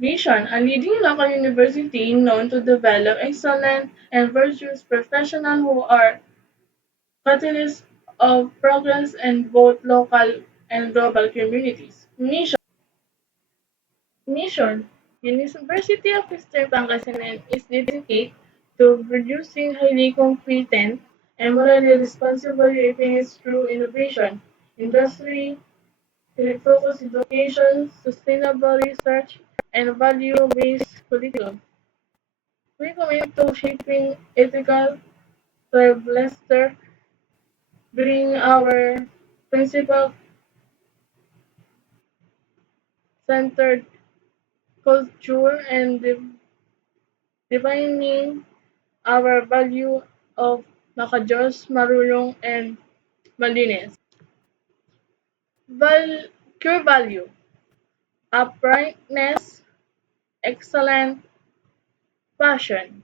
Mission, a leading local university known to develop excellent and virtuous professionals who are catalysts of progress in both local and global communities. Mission, University of Eastern Pangasinan is dedicated to producing highly competent and morally responsible Europeans through innovation, industry, focused education, sustainable research, and value-based curriculum. We commit to shaping ethical Leicester, bring our principle-centered culture and defining our value of makajos, marunong, and malinis. Core value, uprightness, excellent, passion.